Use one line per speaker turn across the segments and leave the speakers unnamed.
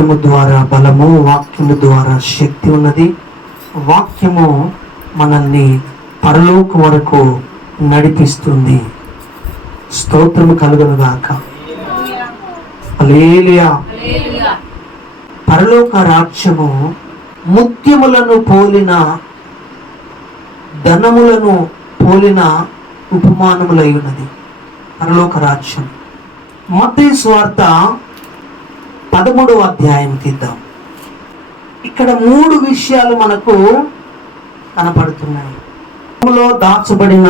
వాక్యము ద్వారా బలము వాక్యము ద్వారా శక్తి ఉన్నది. వాక్యము మనల్ని పరలోక వరకు నడిపిస్తుంది. స్తోత్రము కలుగును గాక. హల్లెలూయా. పరలోక రాజ్యము ముత్యములను పోలిన ధనములను పోలిన ఉపమానములై ఉన్నది. పరలోక రాజ్యం. స్వార్త పదమూడవ అధ్యాయం తీద్దాం. ఇక్కడ మూడు విషయాలు మనకు కనపడుతున్నాయి. భూమిలో దాచబడిన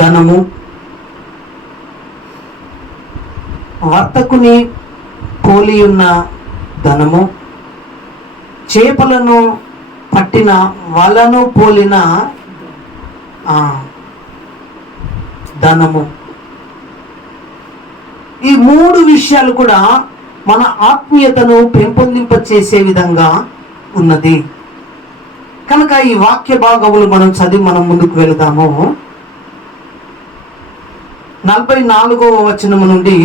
ధనము వర్తకుని పోలి ఉన్న ధనము చేపలను పట్టిన వలను పోలిన ధనము. ఈ మూడు విషయాలు కూడా మన ఆత్మీయతను పెంపొందింప చేసే విధంగా ఉన్నది. కనుక ఈ వాక్య భాగములు మనం చదివి మనం ముందుకు వెళదాము. నలభై నాలుగవ వచనము నుండి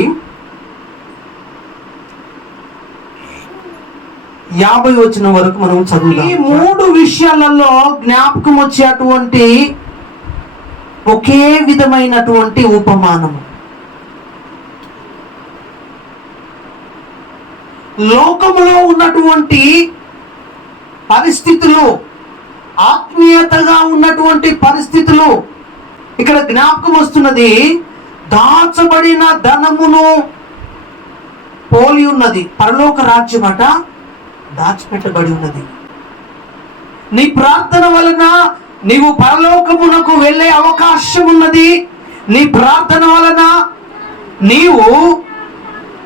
యాభై వచనం వరకు మనం చదువుదాం ఈ మూడు విషయాలలో జ్ఞాపకం వచ్చేటువంటి ఒకే విధమైనటువంటి ఉపమానము. లోకములో ఉన్నటువంటి పరిస్థితులు ఆత్మీయతగా ఉన్నటువంటి పరిస్థితులు ఇక్కడ జ్ఞాపకం వస్తున్నది దాచబడిన ధనమును పోలి ఉన్నది. పరలోక రాజ్యం అట దాచిపెట్టబడి ఉన్నది. నీ ప్రార్థన వలన నీవు పరలోకమునకు వెళ్ళే అవకాశం ఉన్నది. నీ ప్రార్థన వలన నీవు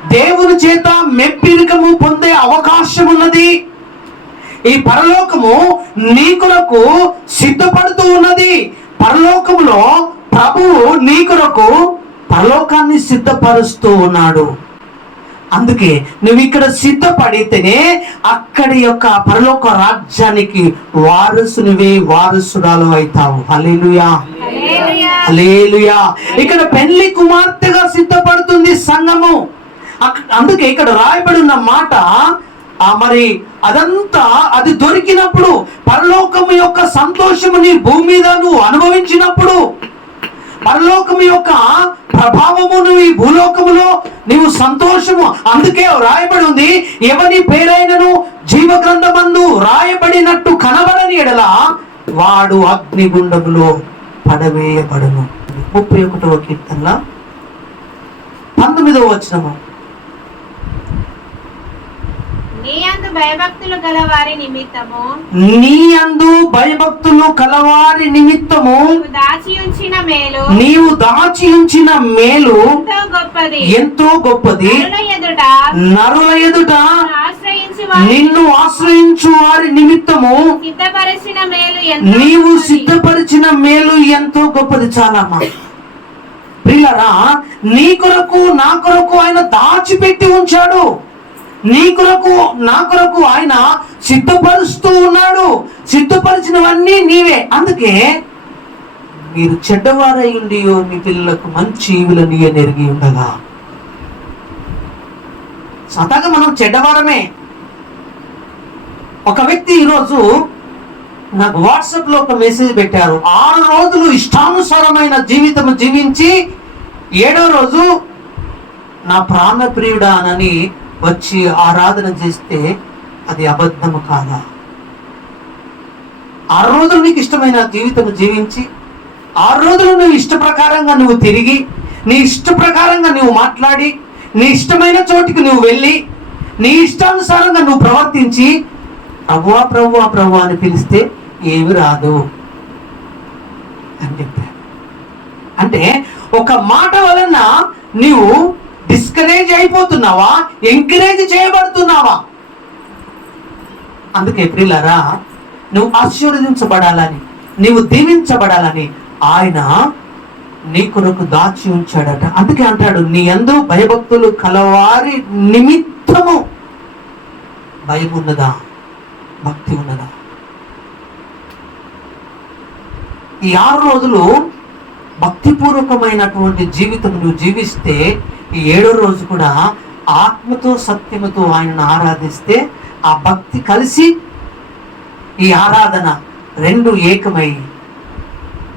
దేవుని చేత మెప్పిరికము పొందే అవకాశం ఉన్నది ఈ పరలోకము నీ కొరకు సిద్ధపడుతూ ఉన్నది. పరలోకములో ప్రభువు నీ కొరకు పరలోకాన్ని సిద్ధపరుస్తూ ఉన్నాడు. అందుకే నువ్వు ఇక్కడ సిద్ధపడితేనే అక్కడి యొక్క పరలోక రాజ్యానికి వారసునివే వారసురాలు అవుతావు. హల్లెలూయా. హల్లెలూయా. ఇక్కడ పెళ్ళి కుమార్తెగా సిద్ధపడుతుంది సంఘము. అందుకే ఇక్కడ రాయబడి ఉన్న మాట ఆ మరి అదంతా అది దొరికినప్పుడు పరలోకము యొక్క సంతోషము నీ భూమి మీద నువ్వు అనుభవించినప్పుడు పరలోకము యొక్క ప్రభావము నువ్వు ఈ భూలోకములో నీవు సంతోషము అందుకే రాయబడి ఉంది ఎవని పేరైనను జీవ గ్రంథమందు రాయబడినట్టు కనబడని ఎడల వాడు అగ్నిగుండములో పడవేయబడను. ముప్పై ఒకటవ కీర్తనలా పంతొమ్మిదవ వచ్చినము
నీ అందు భయభక్తులు గల వారి నిమిత్తము.
నీ అందు భయభక్తులు కలవారి నిమిత్తము
దాచి ఉంచిన మేలు
నీవు దాచి ఉంచిన మేలు
ఎంతో గొప్పది.
ఎంతో గొప్పది.
నరుల ఎదుట
నరుల ఎదుట నిన్ను ఆశ్రయించు వారి నిమిత్తము
సిద్ధపరిచిన మేలు
నీవు. సిద్ధపరిచిన మేలు ఎంతో గొప్పది చాలమ్మా. ప్రియులరా నీ కొరకు నా కొరకు ఆయన దాచిపెట్టి ఉంచాడు. నీ కొరకు నా కొరకు ఆయన సిద్ధపరుస్తూ ఉన్నాడు. సిద్ధపరిచినవన్నీ నీవే. అందుకే మీరు చెడ్డవారై ఉండియో మీ పిల్లలకు మంచి ఈవులని నెరిగి ఉండగా. సతగా మనం చెడ్డవారమే. ఒక వ్యక్తి ఈరోజు నాకు వాట్సాప్లో ఒక మెసేజ్ పెట్టారు. ఆరు రోజులు ఇష్టానుసారమైన జీవితం జీవించి ఏడో రోజు నా ప్రాణ అని వచ్చి ఆరాధన చేస్తే అది అబద్ధము కాదా? ఆరు రోజులు నీకు ఇష్టమైన జీవితం జీవించి ఆరు రోజులు నువ్వు ఇష్ట ప్రకారంగా నువ్వు తిరిగి నీ ఇష్ట ప్రకారంగా నువ్వు మాట్లాడి నీ ఇష్టమైన చోటికి నువ్వు వెళ్ళి నీ ఇష్టానుసారంగా నువ్వు ప్రవర్తించి ప్రవ్వా ప్రవ్వా ప్రవ్వ అని పిలిస్తే ఏమి రాదు అని చెప్పారు. అంటే ఒక మాట వలన నీవు డిస్కరేజ్ అయిపోతున్నావా? ఎంకరేజ్ చేయబడుతున్నావా? అందుకే ప్రియులరా నువ్వు ఆశీర్వదించబడాలని నువ్వు దీవించబడాలని ఆయన నీ కొరకు దాచి ఉంచాడట. అందుకే అంటాడు నీ ఎందు భయభక్తులు కలవారి నిమిత్తము భయం ఉన్నదా? భక్తి ఉన్నదా? ఈ ఆరు రోజులు భక్తిపూర్వకమైనటువంటి జీవితం నువ్వు జీవిస్తే ఈ ఏడో రోజు కూడా ఆత్మతో సత్యముతో ఆయనను ఆరాధిస్తే ఆ భక్తి కలిసి ఈ ఆరాధన రెండు ఏకమై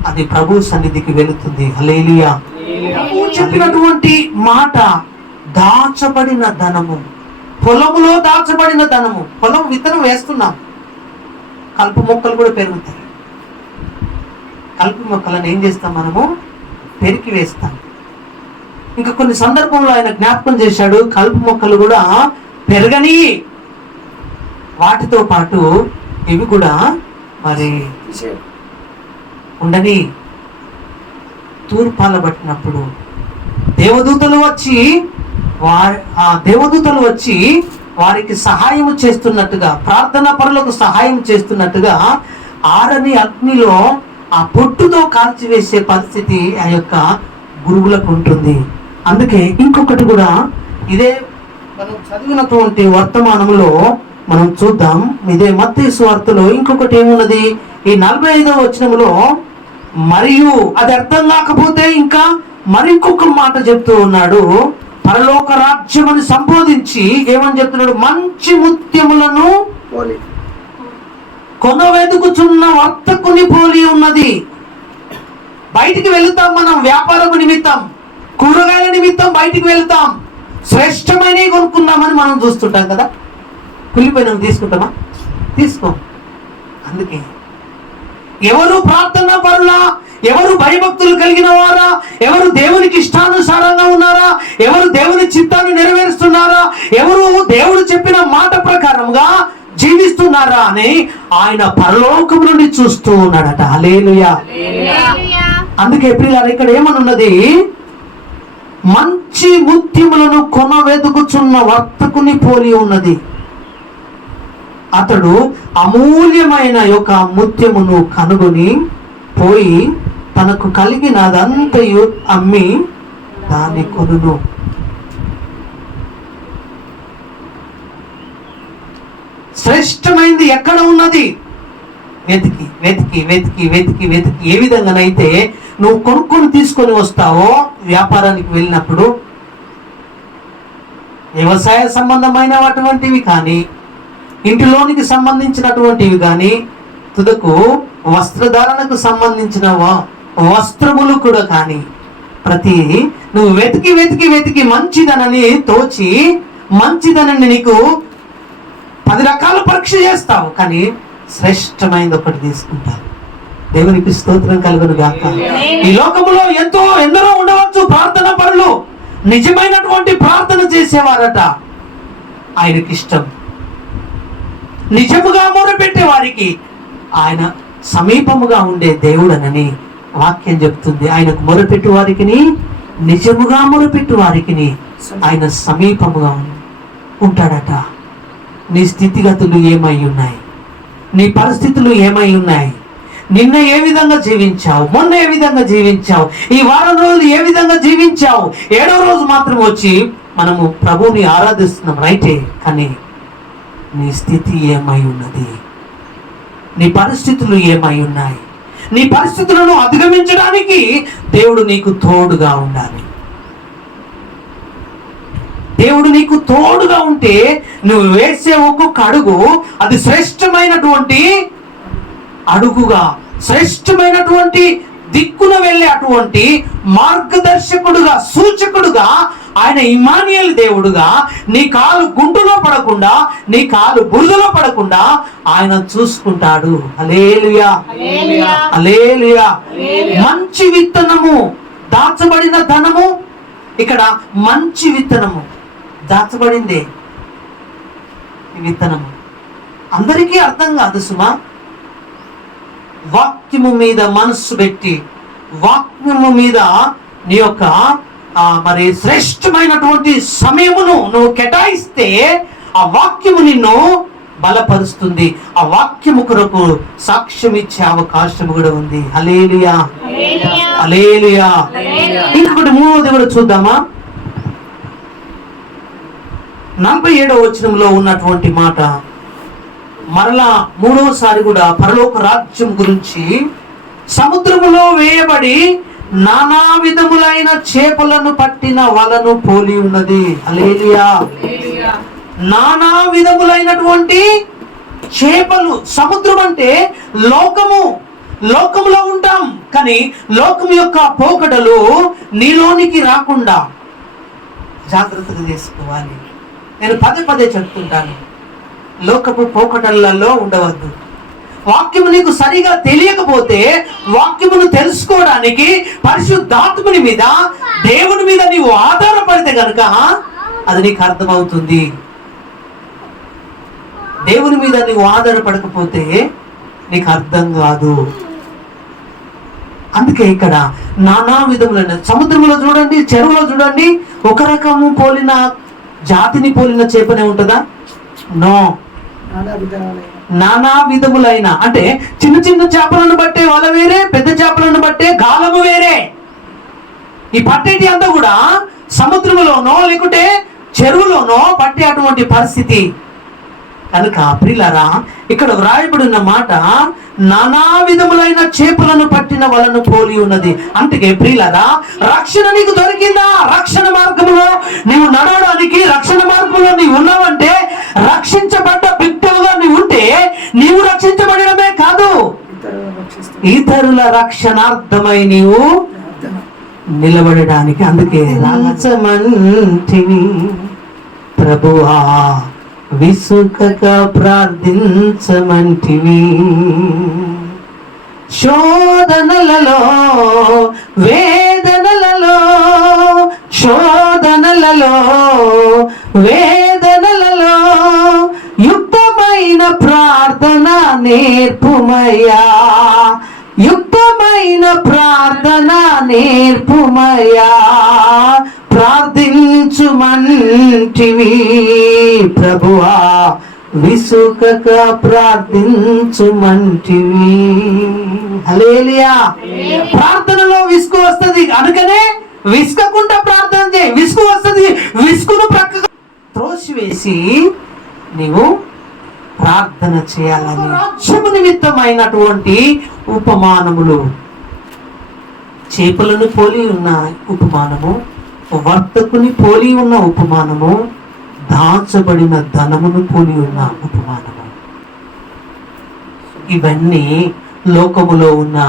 అది ప్రభు సన్నిధికి వెళుతుంది. హలేలియా చెప్పినటువంటి మాట దాచబడిన ధనము. పొలములో దాచబడిన ధనము. పొలం విత్తనం వేస్తున్నాం. కలుపు మొక్కలు కూడా పెరుగుతాయి. కలుపు మొక్కలను ఏం చేస్తాం మనము? పెరికి వేస్తాం. ఇంకా కొన్ని సందర్భంలో ఆయన జ్ఞాపకం చేశాడు కలుపు మొక్కలు కూడా పెరగని వాటితో పాటు ఇవి కూడా మరి ఉండని తూర్పాల పట్టినప్పుడు దేవదూతలు వచ్చి వారి ఆ దేవదూతలు వచ్చి వారికి సహాయం చేస్తున్నట్టుగా ప్రార్థన పరులకు సహాయం చేస్తున్నట్టుగా ఆరని అగ్నిలో ఆ పొట్టుతో కాల్చివేసే పరిస్థితి ఆ యొక్క గురువులకు ఉంటుంది. అందుకే ఇంకొకటి కూడా ఇదే మనం చదివినటువంటి వర్తమానంలో మనం చూద్దాం. ఇదే మత్తయి వార్తలో ఇంకొకటి ఏమున్నది? ఈ నలభై ఐదవ వచనంలో మరియు అది అర్థం కాకపోతే ఇంకా మరింకొక మాట చెప్తూ ఉన్నాడు. పరలోక రాజ్యమని సంబోధించి ఏమని చెప్తున్నాడు? మంచి ముత్యములను కొనవెదుకుచున్న వర్తకుని పోలి ఉన్నది. బయటికి వెళుతాం మనం వ్యాపారం నిమిత్తం. కూరగాయల నిమిత్తం బయటికి వెళ్తాం. శ్రేష్టమైనవి కొనుక్కుందామని మనం చూస్తుంటాం కదా? కులిపోయిన తీసుకుంటామా? తీసుకో. అందుకే ఎవరు ప్రార్థన పరులా? ఎవరు భయభక్తులు కలిగిన వారా? ఎవరు దేవునికి ఇష్టానుసారంగా ఉన్నారా? ఎవరు దేవుని చిత్తాన్ని నెరవేరుస్తున్నారా? ఎవరు దేవుడు చెప్పిన మాట ప్రకారంగా జీవిస్తున్నారా అని ఆయన పరలోకం నుండి చూస్తూ ఉన్నాడట. అందుకే ప్రియులారా ఇక్కడ ఏమనున్నది? మంచి ముత్యములను కొన వెతుకుచున్న వర్తకుని పోలి ఉన్నది. అతడు అమూల్యమైన యొక్క ముత్యమును కనుగొని పోయి తనకు కలిగినదంతయు అమ్మి దాన్ని కొనును. శ్రేష్టమైనది ఎక్కడ ఉన్నది? వెతికి వెతికి వెతికి వెతికి వెతికి. ఏ విధంగానైతే నువ్వు కొనుక్కొని తీసుకొని వస్తావో వ్యాపారానికి వెళ్ళినప్పుడు వ్యవసాయ సంబంధమైన అటువంటివి కానీ ఇంటిలోనికి సంబంధించినటువంటివి కానీ తుదకు వస్త్రధారణకు సంబంధించిన వ- వస్త్రములు కూడా కానీ ప్రతి నువ్వు వెతికి వెతికి వెతికి మంచిదనని తోచి మంచిదనని నీకు పది రకాల పరీక్ష చేస్తావు. కానీ శ్రేష్టమైనది ఒకటి తీసుకుంటావు దేవునికి స్తోత్రం కలుగును గాక ఈ లోకములో ఎంతో ఎందరో ఉండవచ్చు ప్రార్థన పనులు. నిజమైనటువంటి ప్రార్థన చేసేవారట. ఆయనకి ఇష్టం నిజముగా మొరపెట్టే వారికి ఆయన సమీపముగా ఉండే దేవుడనని వాక్యం చెప్తుంది. ఆయనకు మొరపెట్టు వారికి నిజముగా మొరపెట్టు వారికి ఆయన సమీపముగా ఉంటాడట. నీ స్థితిగతులు ఏమై ఉన్నాయి? నీ పరిస్థితులు ఏమై ఉన్నాయి? నిన్న ఏ విధంగా జీవించావు? మొన్న ఏ విధంగా జీవించావు? ఈ వారం రోజులు ఏ విధంగా జీవించావు? ఏడో రోజు మాత్రం వచ్చి మనము ప్రభువుని ఆరాధిస్తున్నాం. రైటే కానీ నీ స్థితి ఏమై ఉన్నది? నీ పరిస్థితులు ఏమై ఉన్నాయి? నీ పరిస్థితులను అధిగమించడానికి దేవుడు నీకు తోడుగా ఉండాలి. దేవుడు నీకు తోడుగా ఉంటే నువ్వు వేసే ఒక్కొక్క అడుగు అది శ్రేష్టమైనటువంటి అడుగుగా శ్రేష్టమైనటువంటి దిక్కున వెళ్ళే అటువంటి మార్గదర్శకుడుగా సూచకుడుగా ఆయన ఇమానియల్ దేవుడుగా నీ కాలు గుంటులో పడకుండా నీ కాలు బురదలో పడకుండా ఆయన చూసుకుంటాడు. అలేలుయా. అలేలుయా మంచి విత్తనము దాచబడిన ధనము ఇక్కడ మంచి విత్తనము దాచబడిందే విత్తనము. అందరికీ అర్థం కాదు సుమా. వాక్యము మీద మనస్సు పెట్టి వాక్యము మీద నీ యొక్క మరి శ్రేష్టమైనటువంటి సమయమును నువ్వు కేటాయిస్తే ఆ వాక్యము నిన్ను బలపరుస్తుంది. ఆ వాక్యము కొరకు సాక్ష్యం ఇచ్చే అవకాశం కూడా ఉంది. అలేలియా
అలేలియా
ఇంకొకటి మూడవది కూడా చూద్దామా? నలభై ఏడవ వచనంలో ఉన్నటువంటి మాట. మరలా మూడవసారి కూడా పరలోక రాజ్యం గురించి సముద్రములో వేయబడి నానా విధములైన చేపలను పట్టిన వలను పోలి ఉన్నది. అలేలియా నానా విధములైనటువంటి చేపలు సముద్రం అంటే లోకము లోకములో ఉంటాం. కానీ లోకం యొక్క పోకడలు నీలోనికి రాకుండా జాగ్రత్తగా చేసుకోవాలి నేను పదే పదే చెప్తుంటాను. లోకపు పోకటలలో ఉండవద్దు. వాక్యము నీకు సరిగా తెలియకపోతే వాక్యమును తెలుసుకోవడానికి పరిశుద్ధాత్ముని మీద దేవుని మీద నీవు ఆధారపడితే కనుక అది నీకు అర్థమవుతుంది. దేవుని మీద నీవు ఆధారపడకపోతే నీకు అర్థం కాదు. అందుకే ఇక్కడ నానా విధములైన సముద్రంలో చూడండి చెరువులో చూడండి ఒక రకము పోలిన జాతిని పోలిన చేపనే ఉంటుందా? నో.
నానా
విధములైన. అంటే చిన్న చిన్న చేపలను బట్టే వల వేరే పెద్ద చేపలను బట్టే గాలము వేరే. ఈ పట్టేటి అంతా కూడా సముద్రంలోనో లేకుంటే చెరువులోనో పట్టే అటువంటి పరిస్థితి. కనుక ప్రిలరా ఇక్కడ వ్రాయబడిన మాట నానా విధములైన చేపలను పట్టిన వలను పోలి ఉన్నది. అందుకే ప్రిలరా రక్షణ నీకు దొరికిందా? రక్షణ మార్గంలో నీవు నడవడానికి రక్షణ మార్గంలో నీవు ఉన్నావంటే రక్షించబడ్డ బిడ్డలుగా నీవు ఉంటే నీవు రక్షించబడమే కాదు. ఇతరుల రక్షణార్థమై నీవు నిలబడడానికి. అందుకే రాచమంటివి ప్రభువా విసుకక ప్రార్థించమంటివి. శోధనలలో వేదనలలో శోధనలలో వేదనలలో యుక్తమైన ప్రార్థన నేర్పుమయ్యా. యుక్తమైన ప్రార్థన నేర్పుమయ్యా. ప్రార్థించుమంటివి. ప్రభువా విసుకక ప్రార్థించుమంటివి. హలేలియా ప్రార్థనలో విసుగు వస్తుంది. అందుకనే విసుకకుండా ప్రార్థన చేయి. విసుగు వస్తుంది. విసుగును ప్రక్క త్రోసివేసి నీవు ప్రార్థన చేయాలని. రాజ్యము నిమిత్తమైనటువంటి ఉపమానములు. చేపలను పోలి ఉన్న ఉపమానము వర్తకుని పోలి ఉన్న ఉపమానము దాచబడిన ధనమును పోలి ఉన్న ఉపమానము. ఇవన్నీ లోకములో ఉన్న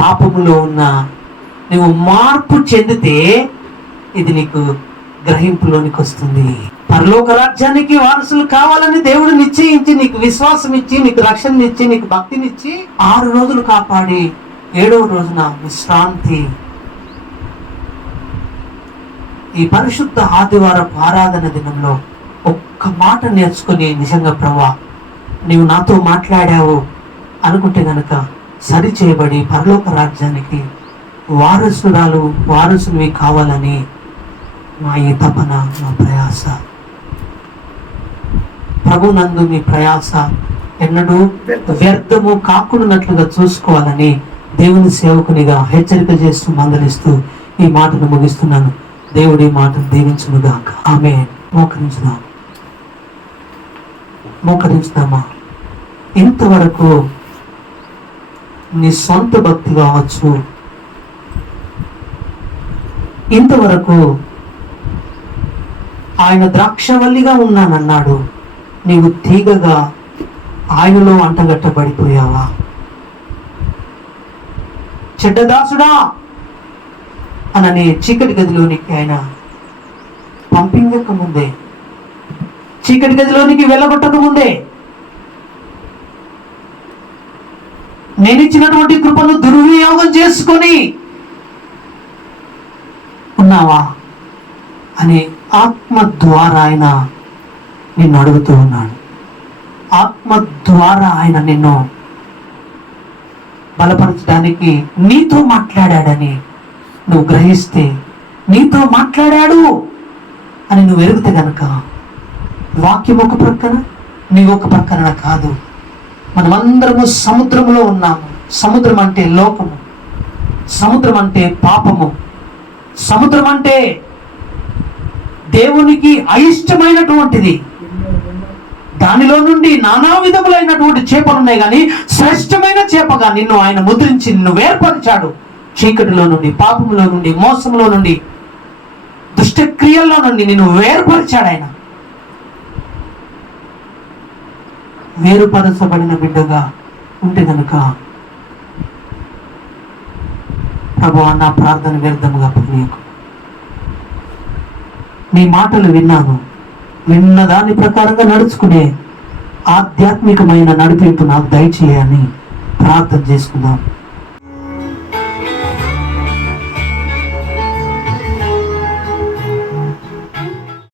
పాపములో ఉన్న నువ్వు మార్పు చెందితే ఇది నీకు గ్రహింపులోనికి వస్తుంది. పరలోక రాజ్యానికి వారసులు కావాలని దేవుడు నిశ్చయించి నీకు విశ్వాసం ఇచ్చి నీకు రక్షణ ఇచ్చి నీకు భక్తినిచ్చి ఆరు రోజులు కాపాడి ఏడవ రోజున విశ్రాంతి ఈ పరిశుద్ధ ఆదివారపు ఆరాధన దినంలో ఒక్క మాట నేర్చుకుని నిజంగా ప్రభా నీవు నాతో మాట్లాడావు అనుకుంటే గనక సరి చేయబడి పరలోక రాజ్యానికి వారసురాలు వారసునివి కావాలని మా ఈ తపన మా ప్రయాస. ప్రభు నందు మీ ప్రయాస ఎన్నడూ వ్యర్థము కాకుండానట్లుగా చూసుకోవాలని దేవుని సేవకునిగా హెచ్చరిక చేస్తూ మందలిస్తూ ఈ మాటను ముగిస్తున్నాను. దేవుడి మాటను దీవించునుగాక. ఆమె మోకరించుదాం. మోకరించుదామా? ఇంతవరకు నీ సొంత భక్తి కావచ్చు. ఇంతవరకు ఆయన ద్రాక్షవల్లిగా ఉన్నానన్నాడు. నీవు తీగగా ఆయనలో అంటగట్టబడిపోయావా? చెడ్డదాసుడా అనని చీకటి గదిలోనికి ఆయన పంపించక ముందే. చీకటి గదిలోనికి వెళ్ళగొట్టక ముందే. నేను ఇచ్చినటువంటి కృపను దుర్వినియోగం చేసుకొని ఉన్నావా? అని ఆత్మ ద్వారా ఆయన నిన్ను అడుగుతూ ఉన్నాడు. ఆత్మ ద్వారా ఆయన నిన్ను బలపరచడానికి నీతో మాట్లాడాడని నువ్వు గ్రహిస్తే నీతో మాట్లాడాడు అని నువ్వు ఎరుగుతే గనక వాక్యం ఒక ప్రక్కన నీ ఒక ప్రక్కన కాదు. మనమందరము సముద్రంలో ఉన్నాము. సముద్రం అంటే లోకము. సముద్రం అంటే పాపము. సముద్రం అంటే దేవునికి అయిష్టమైనటువంటిది. దానిలో నుండి నానా విధములైనటువంటి చేపలు ఉన్నాయి కానీ శ్రేష్టమైన చేపగా నిన్ను ఆయన ముద్రించి నిన్ను వేర్పరిచాడు. చీకటిలో నుండి పాపంలో నుండి మోసంలో నుండి దుష్టక్రియల్లో నుండి నిన్ను వేరుపరిచాడు ఆయన. వేరుపరచబడిన బిడ్డగా ఉంటే కనుక ప్రభు నా ప్రార్థన వ్యర్థముగా పోనీయకు. నీ మాటలు విన్నాను. విన్న దాని ప్రకారంగా నడుచుకునే ఆధ్యాత్మికమైన నడిపింపు నాకు దయచేయని ప్రార్థన చేసుకుందాం.